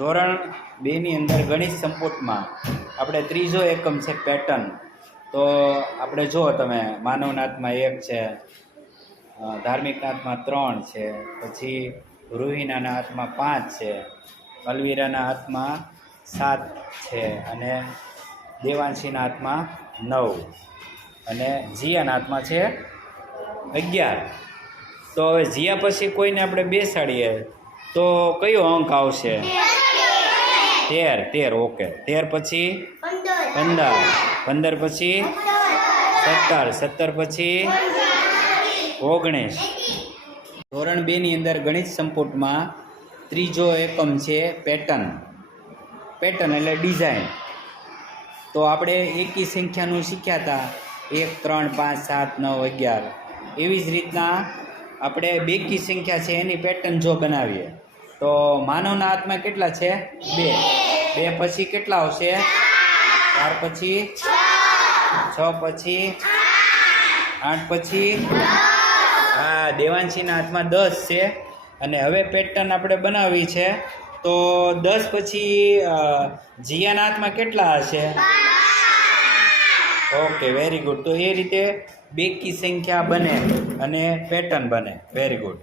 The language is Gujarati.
ધોરણ 2ની અંદર ગણિત સંપુટમાં આપણે ત્રીજો એકમ છે પેટર્ન. તો આપણે જુઓ તમે, માનવનાથમાં 1 છે, ધાર્મિક નાથમાં 3 છે, પછી રૂહીનાના હાથમાં 5 છે, અલવીરાના હાથમાં 7 છે, અને દેવાંશીના હાથમાં 9, અને જીયાના હાથમાં છે 11. તો હવે જીયા પછી કોઈને આપણે બેસાડીએ તો કયો અંક આવશે? 13. ઓકે. 13 પછી 15, 15 પછી 17, 17 પછી 19. ધોરણ 2ની અંદર ગણિત સંપુટમાં ત્રીજો એકમ છે પેટર્ન. પેટર્ન એટલે ડિઝાઇન. તો આપણે એકી સંખ્યાનું શીખ્યા હતા, 1, 3, 5, 7, 9, 11. એવી જ રીતના આપણે બેકી સંખ્યા છે એની પેટર્ન જો બનાવીએ તો માનવના હાથમાં કેટલા છે? 2. 2 પછી કેટલા આવશે? 4 પછી 6 પછી 8 પછી હા, દેવાંશીના હાથમાં 10 છે. અને હવે પેટર્ન આપણે બનાવવી છે તો 10 પછી જીયાના હાથમાં કેટલા હશે? Okay, very good. તો એ રીતે બેકી સંખ્યા બને અને પેટર્ન બને. Very good.